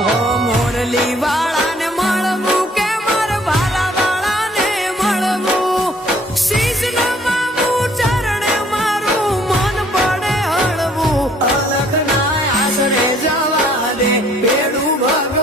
હો મોરલી વાળાને મળવું કે માર ભાલા વાળાને મળવું શીશના મામું ચરણે મારું મન પડે હળવું અલગ ના આશરે જવા દે બેડું ભગ